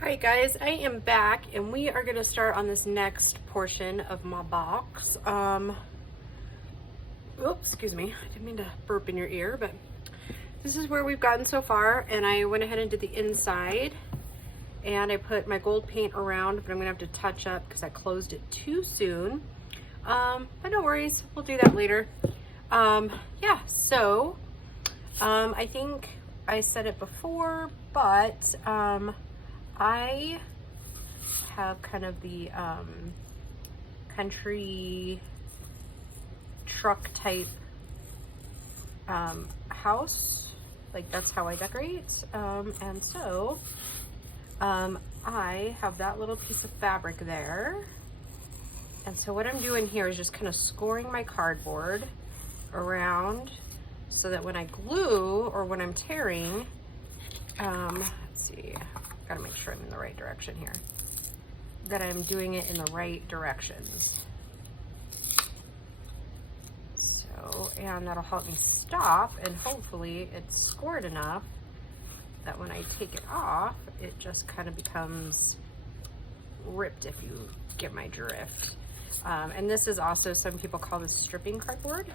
Alright guys, I am back and we are going to start on this next portion of my box. Oops, excuse me, I didn't mean to burp in your ear, but this is where we've gotten so far, and I went ahead and did the inside and I put my gold paint around, but I'm going to have to touch up because I closed it too soon. But no worries, we'll do that later. Yeah, so I think I said it before, but I have kind of the country truck type house, like that's how I decorate, and so I have that little piece of fabric there, and so what I'm doing here is just kind of scoring my cardboard around so that when I glue or when I'm tearing, let's see, gotta make sure I'm in the right direction here, that I'm doing it in the right directions. So, and that'll help me stop, and hopefully it's scored enough that when I take it off, it just kind of becomes ripped, if you get my drift. And this is also, some people call this stripping cardboard.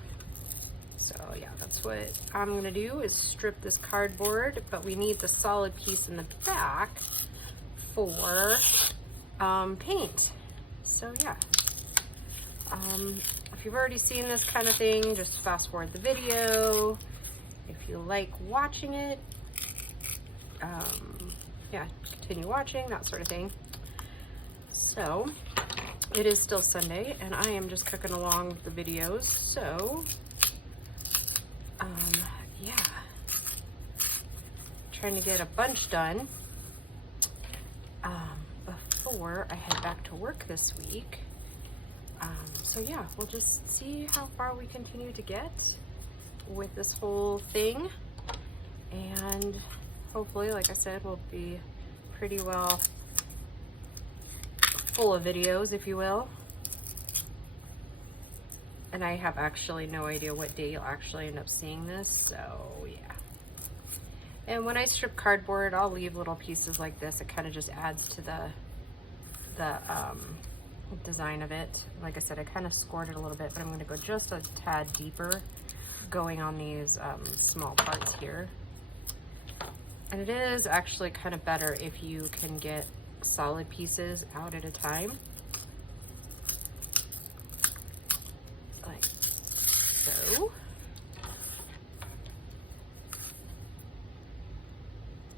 So yeah, that's what I'm gonna do, is strip this cardboard, but we need the solid piece in the back for paint. So yeah, if you've already seen this kind of thing, just fast forward the video. If you like watching it, yeah, continue watching, that sort of thing. So it is still Sunday and I am just cooking along with the videos, so yeah, trying to get a bunch done before I head back to work this week. So yeah, we'll just see how far we continue to get with this whole thing, and hopefully, like I said, we'll be pretty well full of videos, if you will. And I have actually no idea what day you'll actually end up seeing this, so yeah. And when I strip cardboard, I'll leave little pieces like this. It kind of just adds to the design of it. Like I said, I kind of scored it a little bit, but I'm going to go just a tad deeper going on these small parts here. And it is actually kind of better if you can get solid pieces out at a time, like so.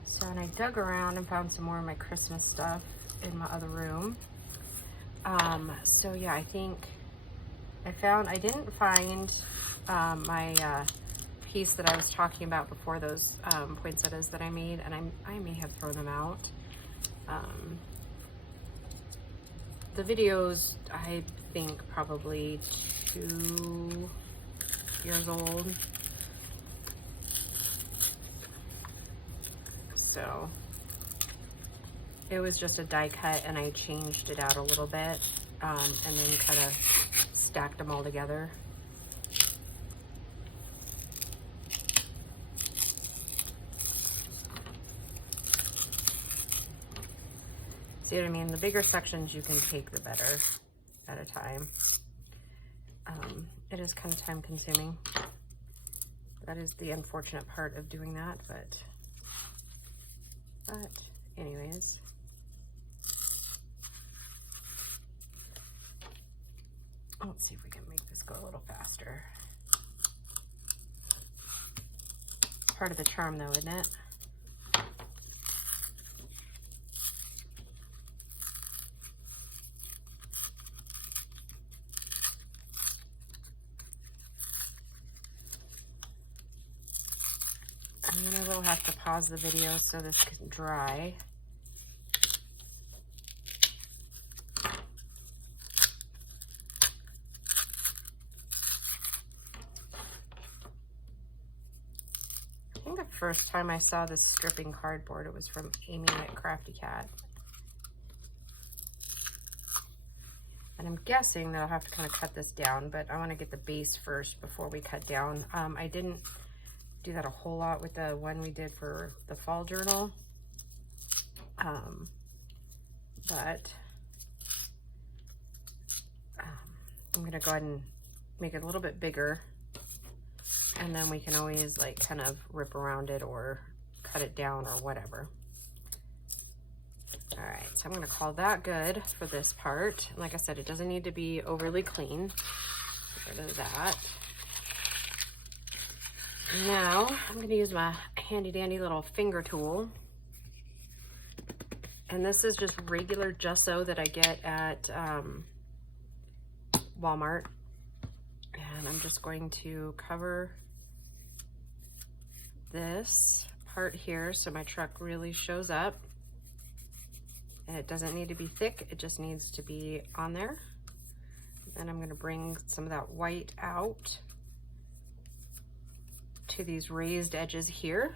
So, and I dug around and found some more of my Christmas stuff in my other room. So yeah, I think I didn't find my piece that I was talking about before, those poinsettias that I made, and I may have thrown them out. The videos, I think probably 2 years old. So it was just a die cut and I changed it out a little bit, and then kind of stacked them all together. See what I mean? The bigger sections you can take, the better at a time. It is kind of time consuming. That is the unfortunate part of doing that, but anyways. Let's see if we can make this go a little faster. Part of the charm though, isn't it? And then I will have to pause the video so this can dry. I think the first time I saw this stripping cardboard, it was from Amy at Crafty Cat. And I'm guessing that I'll have to kind of cut this down, but I want to get the base first before we cut down. I didn't do that a whole lot with the one we did for the fall journal. but I'm gonna go ahead and make it a little bit bigger, and then we can always like kind of rip around it or cut it down or whatever. All right, so I'm gonna call that good for this part. And like I said, it doesn't need to be overly clean. Get rid of that. Now I'm gonna use my handy dandy little finger tool. And this is just regular gesso that I get at Walmart. And I'm just going to cover this part here so my truck really shows up. And it doesn't need to be thick, it just needs to be on there. Then I'm gonna bring some of that white out to these raised edges here.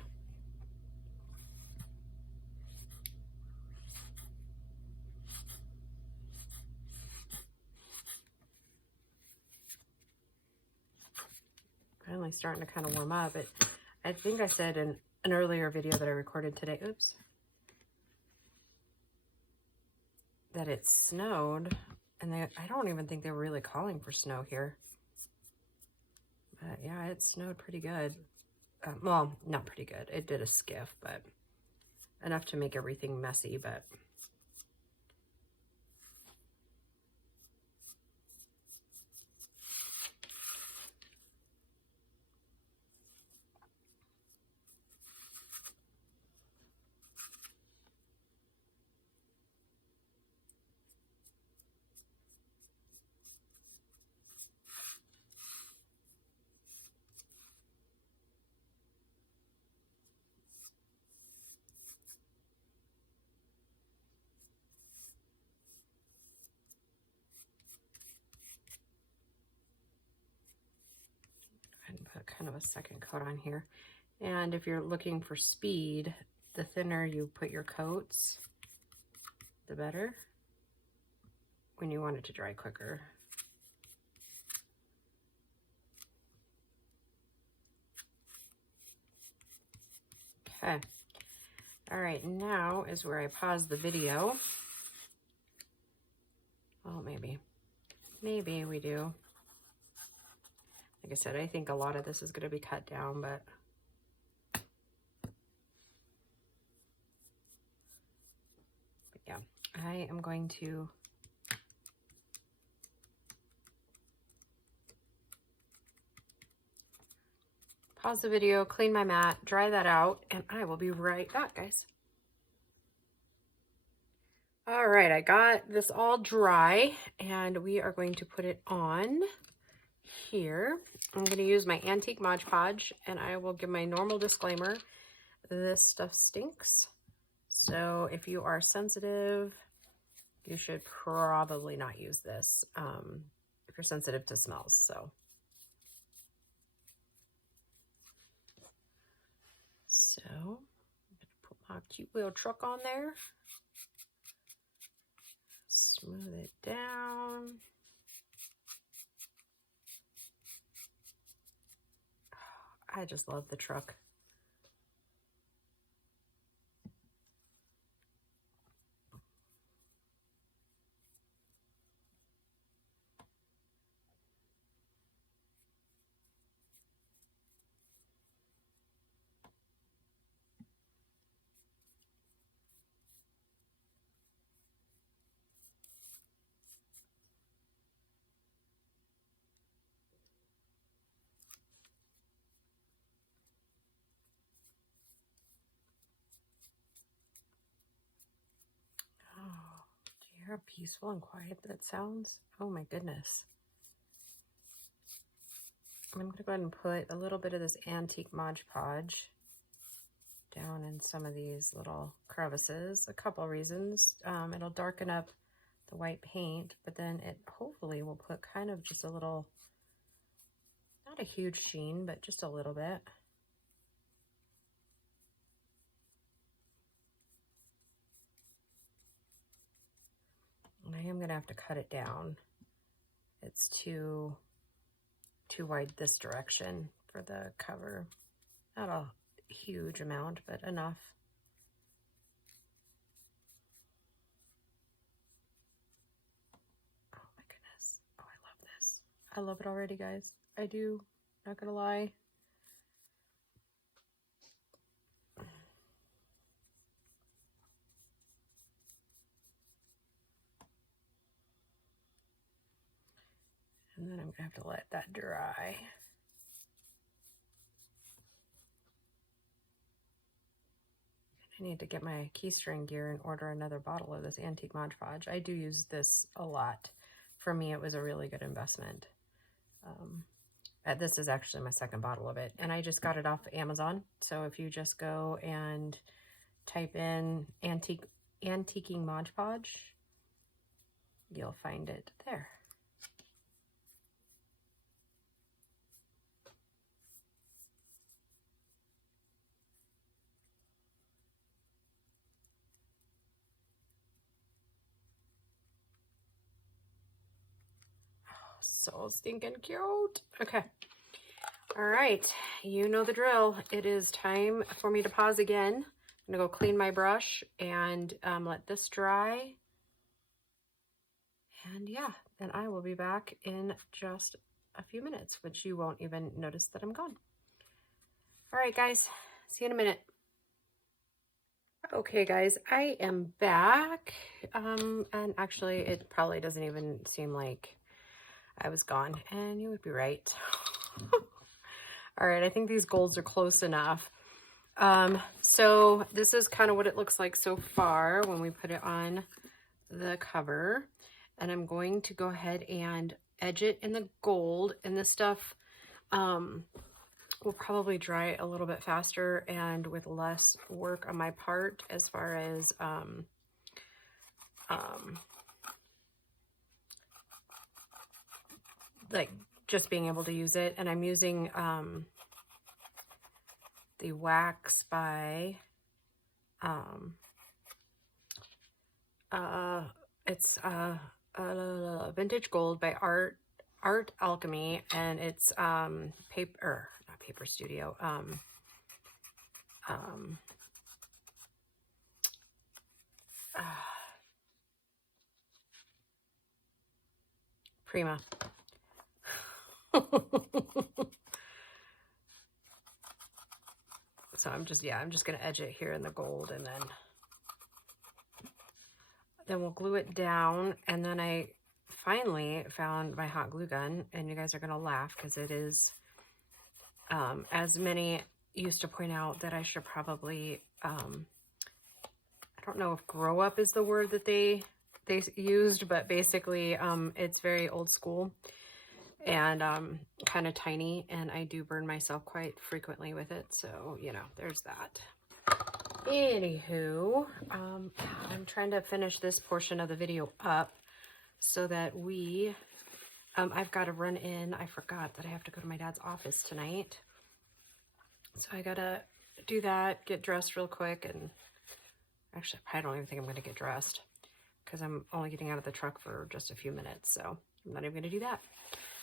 Finally starting to kind of warm up. I think I said in an earlier video that I recorded today, oops, that it snowed, and I don't even think they were really calling for snow here. But yeah, it snowed pretty good. Well, not pretty good. It did a skiff, but enough to make everything messy, but and put kind of a second coat on here. And if you're looking for speed, the thinner you put your coats, the better when you want it to dry quicker. Okay. All right, now is where I pause the video. Well, maybe we do. Like I said, I think a lot of this is going to be cut down, but yeah, I am going to pause the video, clean my mat, dry that out, and I will be right back, guys. All right, I got this all dry, and we are going to put it on here. I'm going to use my antique Mod Podge, and I will give my normal disclaimer. This stuff stinks. So if you are sensitive, you should probably not use this if you're sensitive to smells. So I'm going to put my cute little truck on there. Smooth it down. I just love the truck. How peaceful and quiet that sounds. Oh my goodness. I'm going to go ahead and put a little bit of this antique Mod Podge down in some of these little crevices. A couple reasons. It'll darken up the white paint, but then it hopefully will put kind of just a little, not a huge sheen, but just a little bit. And I am going to have to cut it down. It's too wide this direction for the cover. Not a huge amount, but enough. I love it already, guys. I do, not gonna lie. And then I'm gonna have to let that dry. I need to get my keystring gear and order another bottle of this antique Mod Podge. I do use this a lot. For me, it was a really good investment. This is actually my second bottle of it, and I just got it off Amazon. So if you just go and type in antiquing Mod Podge, you'll find it there. So stinking cute. Okay. All right. You know the drill. It is time for me to pause again. I'm going to go clean my brush and let this dry. And yeah, then I will be back in just a few minutes, which you won't even notice that I'm gone. All right, guys. See you in a minute. Okay, guys, I am back. And actually, it probably doesn't even seem like I was gone, and you would be right. All right, I think these golds are close enough. So this is kind of what it looks like so far when we put it on the cover. And I'm going to go ahead and edge it in the gold, and this stuff will probably dry a little bit faster and with less work on my part as far as like just being able to use it. And I'm using the wax by it's Vintage Gold by Art Alchemy, and it's not Paper Studio, Prima. So I'm just gonna edge it here in the gold, and then we'll glue it down. And then I finally found my hot glue gun, and you guys are gonna laugh because it is, as many used to point out, that I should probably, I don't know if grow up is the word that they used, but basically it's very old school and kind of tiny, and I do burn myself quite frequently with it, so you know, there's that. Anywho, I'm trying to finish this portion of the video up so that we I've got to run in. I forgot that I have to go to my dad's office tonight, so I gotta do that, get dressed real quick. And actually, I don't even think I'm gonna get dressed because I'm only getting out of the truck for just a few minutes, so I'm not even gonna do that.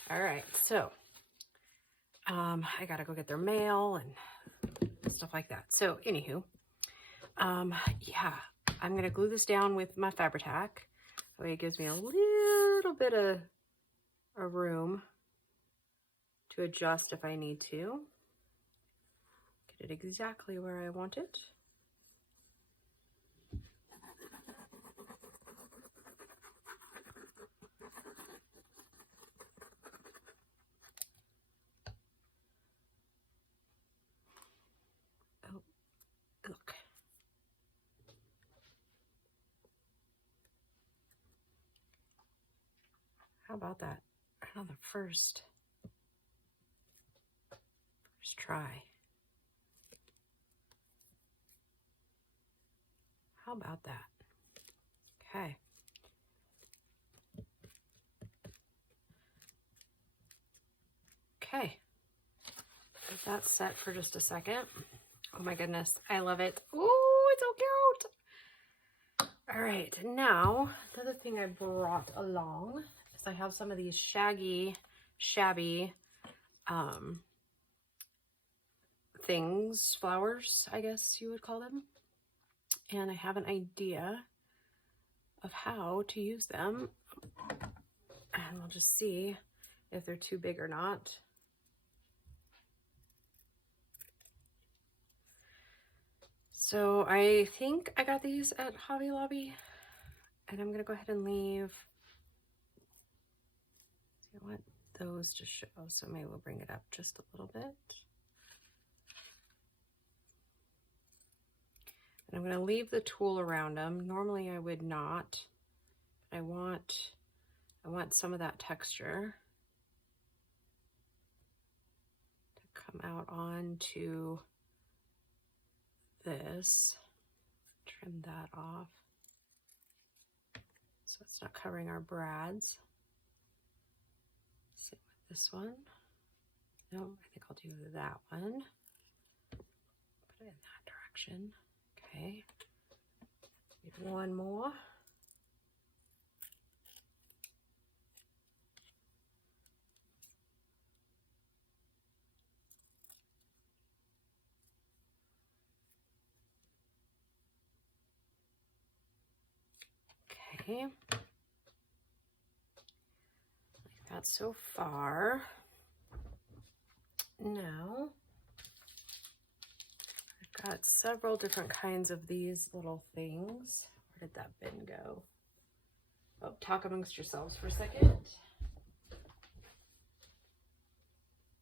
All right, so I gotta go get their mail and stuff like that. So anywho, yeah, I'm gonna glue this down with my Fabri-Tac. That way it gives me a little bit of room to adjust if I need to. Get it exactly where I want it. Oh, look. How about that? On the first try. How about that? Okay. Okay. Let that set for just a second. Oh my goodness, I love it. Ooh, it's so cute. All right, now another thing I brought along is I have some of these shabby things, flowers, I guess you would call them. And I have an idea of how to use them. And we'll just see if they're too big or not. So I think I got these at Hobby Lobby, and I'm gonna go ahead and leave. I want those to show, so maybe we'll bring it up just a little bit. And I'm gonna leave the tulle around them. Normally I would not. I want some of that texture to come out onto this. Trim that off so it's not covering our brads. Same with this one. No, I think I'll do that one. Put it in that direction. Okay. Maybe one more. Okay. Like that so far. Now, I've got several different kinds of these little things. Where did that bin go? Oh, talk amongst yourselves for a second.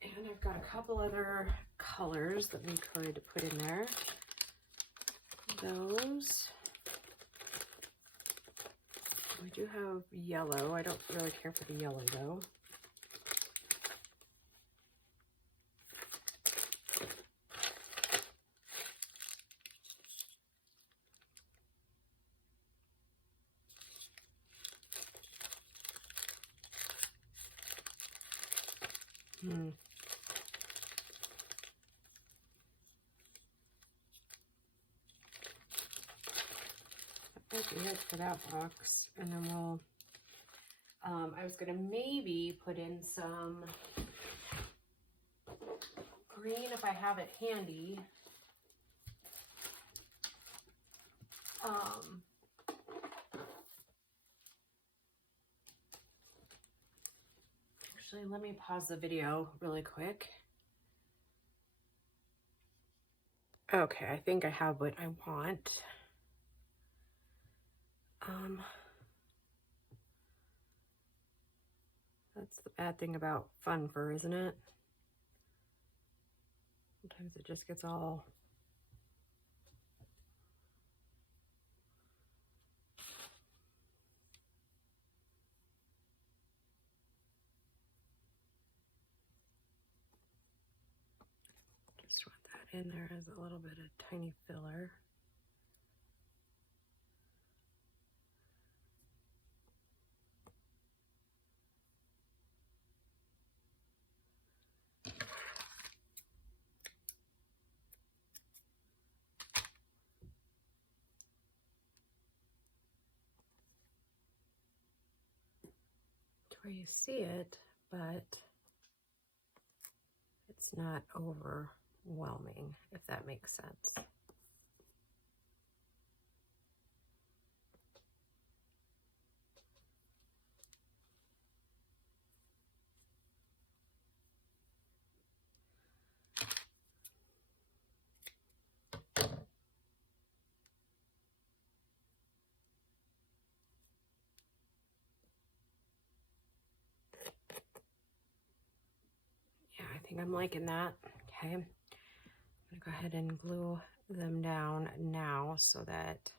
And I've got a couple other colors that we could put in there. Those. We do have yellow. I don't really care for the yellow though. That might be it for that box. And then we'll, I was gonna maybe put in some green if I have it handy. Actually, let me pause the video really quick. Okay, I think I have what I want. That's the bad thing about fun fur, isn't it? Sometimes it just gets all just want that in there as a little bit of tiny filler. Where you see it, but it's not overwhelming, if that makes sense. Yeah, I think I'm liking that. Okay, I'm gonna go ahead and glue them down now so that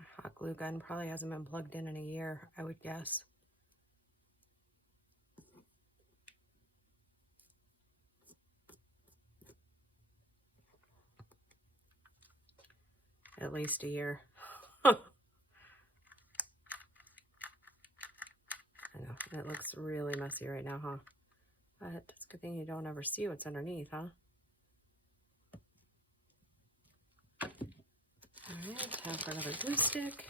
my hot glue gun probably hasn't been plugged in a year, I would guess. At least a year. I know, it looks really messy right now, huh? But it's a good thing you don't ever see what's underneath, huh? All right, time for another glue stick.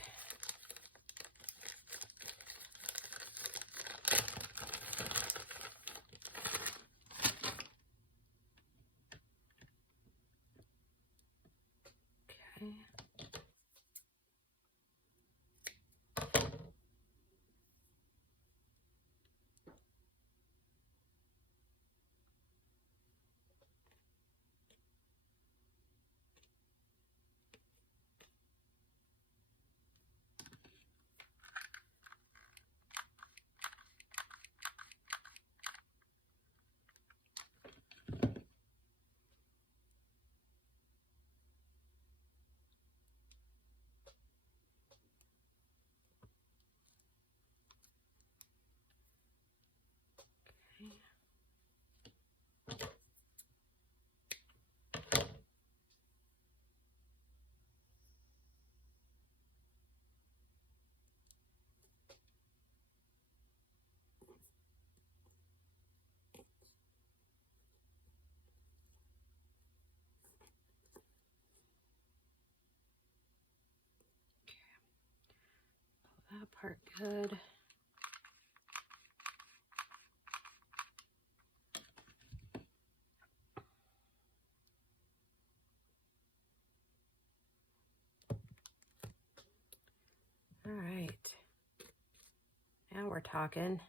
that part good. All right. Now we're talking.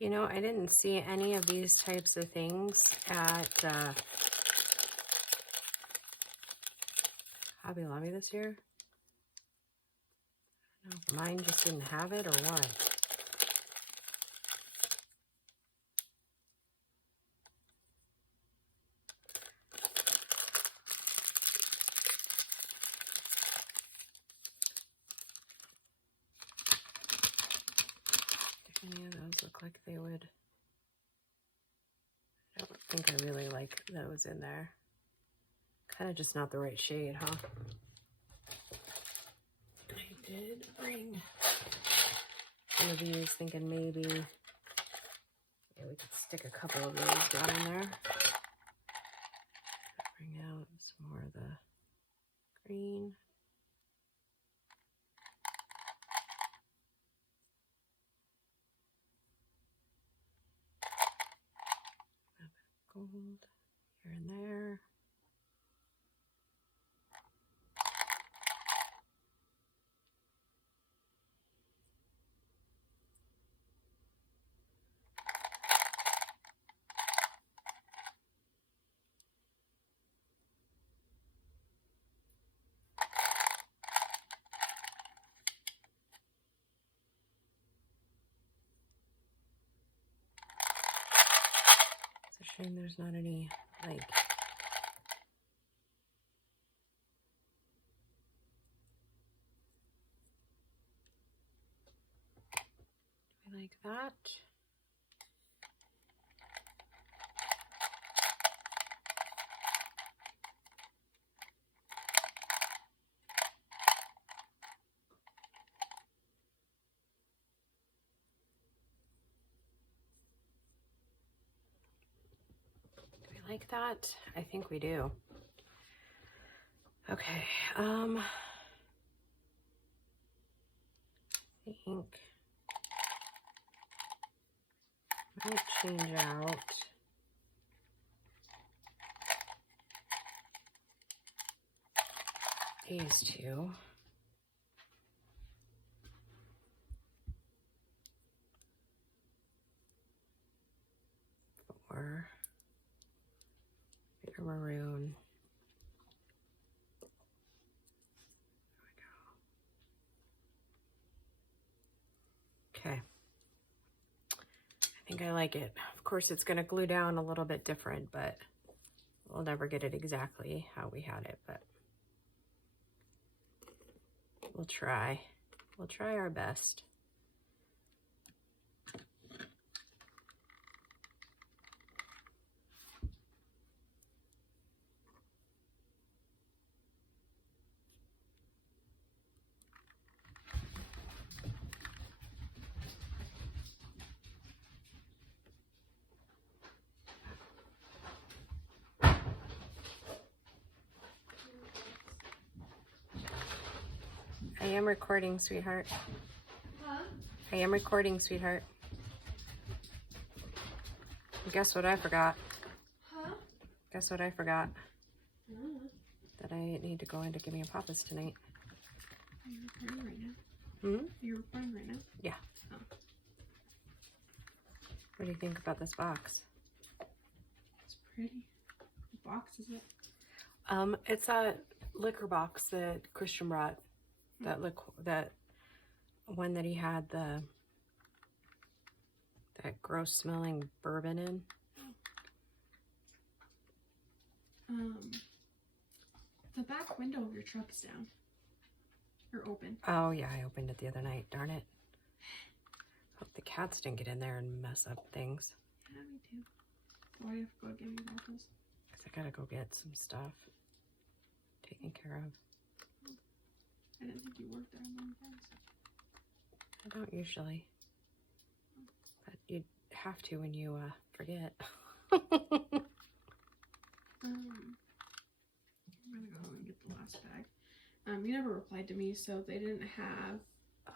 You know, I didn't see any of these types of things at Hobby Lobby this year. No, mine just didn't have it, or what? Do any of those look like they would? I don't think I really like those in there. Kind of just not the right shade, huh? I did bring one of these thinking maybe, yeah, we could stick a couple of those down in there. Bring out some more of the green. A bit of gold here and there. It's a shame there's not any, like, like that. Do we like that? I think we do. Okay, I think might change out these two. For bitter maroon. There we go. Okay. I think I like it. Of course, it's going to glue down a little bit different, but we'll never get it exactly how we had it, but we'll try. We'll try our best. I am recording, sweetheart. Huh? I am recording, sweetheart. Guess what I forgot? Huh? Guess what I forgot? That I need to go in to give me a Papa's tonight. Are you recording right now? Hmm? You're recording right now? Yeah. Oh. What do you think about this box? It's pretty. What box is it? It's a liquor box that Christian brought. That one that he had that gross smelling bourbon in. The back window of your truck's down. Or open. Oh yeah, I opened it the other night. Darn it. Hope the cats didn't get in there and mess up things. Yeah, me too. Why do you have to go get me bottles? Because I gotta go get some stuff taken care of. I didn't think you worked there on Wednesdays. I don't usually. But you have to when you forget. I'm gonna go home and get the last bag. You never replied to me, so they didn't have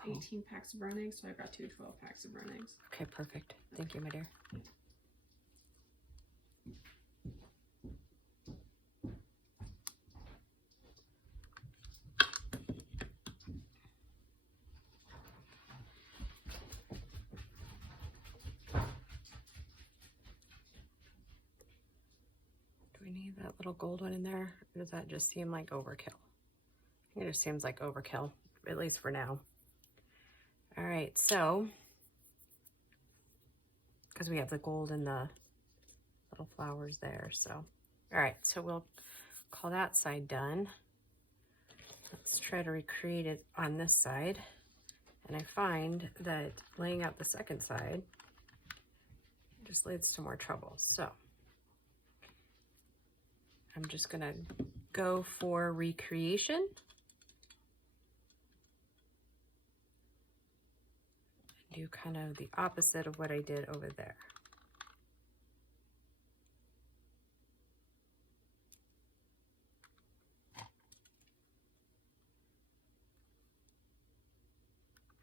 18 packs of brown eggs, so I got 2 12 packs of brown eggs. Okay, perfect. Thank you, my dear. Do we need that little gold one in there? Or does that just seem like overkill? It just seems like overkill, at least for now. All right, so, because we have the gold and the little flowers there, so. All right, so we'll call that side done. Let's try to recreate it on this side. And I find that laying out the second side just leads to more trouble. So I'm just gonna go for recreation. Do kind of the opposite of what I did over there.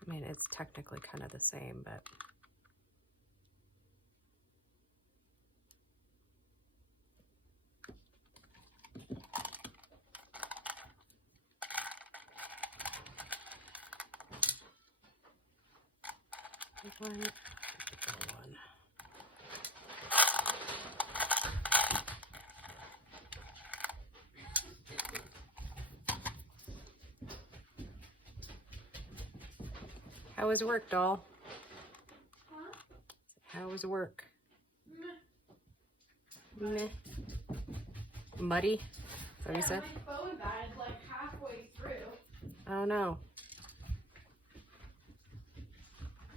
I mean, it's technically kind of the same, but one. How was work, doll? Huh? How was work? Meh. Meh. Muddy? Is that what you said? My phone died like halfway through. Oh no.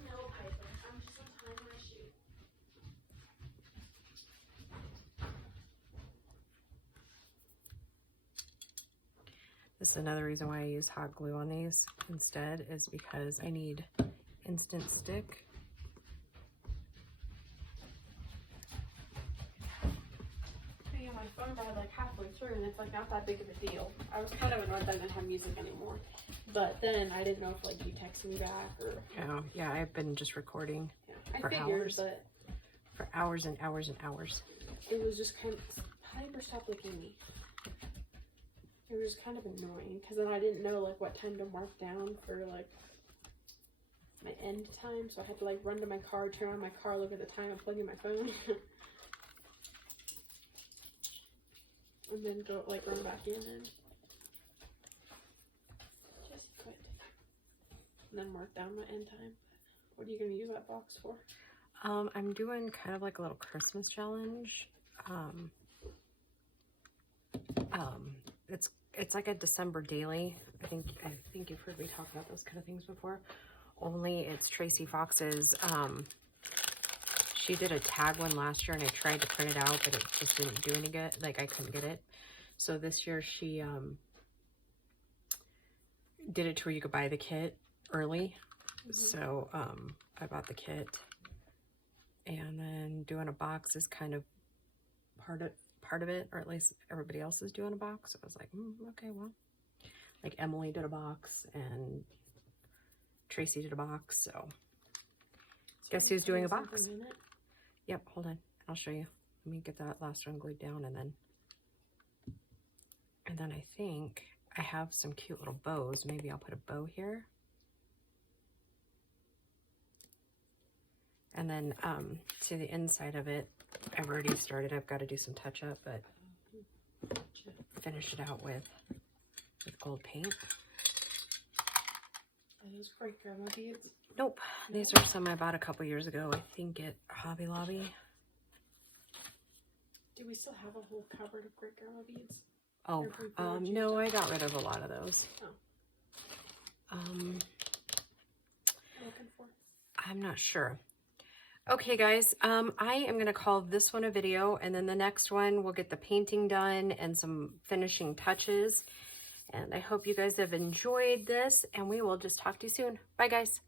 No, Piper. I'm just untying my shoe. This is another reason why I use hot glue on these instead, is because I need instant stick. Yeah, my phone died like halfway through, and it's like not that big of a deal. I was kind of annoyed that I didn't have music anymore, but then I didn't know if like you texted me back or. Oh yeah, I've been just recording Yeah, for I figured, hours. but For hours and hours and hours. it was just kind of. Piper, stop looking at me. It was kind of annoying because then I didn't know like what time to mark down for like my end time, so I had to like run to my car, turn on my car, look at the time, and plug in my phone, and then go like run back in and just quit, and then mark down my end time. What are you gonna use that box for? I'm doing kind of like a little Christmas challenge. It's like a December daily. I think you've heard me talk about those kind of things before. Only it's Tracie Fox's. She did a tag one last year, and I tried to print it out, but it just didn't do any good. Like I couldn't get it. So this year she did it to where you could buy the kit early. So I bought the kit, and then doing a box is kind of part of it, or at least everybody else is doing a box. So I was like, okay, well, like Emily did a box and Tracie did a box. So guess who's doing a box? Yep, hold on, I'll show you. Let me get that last one glued down, and then I think I have some cute little bows. Maybe I'll put a bow here. And then to the inside of it, I've already started. I've got to do some touch up, but finish it out with gold paint. Are those great grandma beads? Nope, these are some I bought a couple years ago, I think at Hobby Lobby. Do we still have a whole cupboard of great grandma beads? Oh, no, I got rid of a lot of those. Oh. Looking for I'm not sure. Okay, guys, I am going to call this one a video, and then the next one we'll get the painting done and some finishing touches. And I hope you guys have enjoyed this, and we will just talk to you soon. Bye, guys.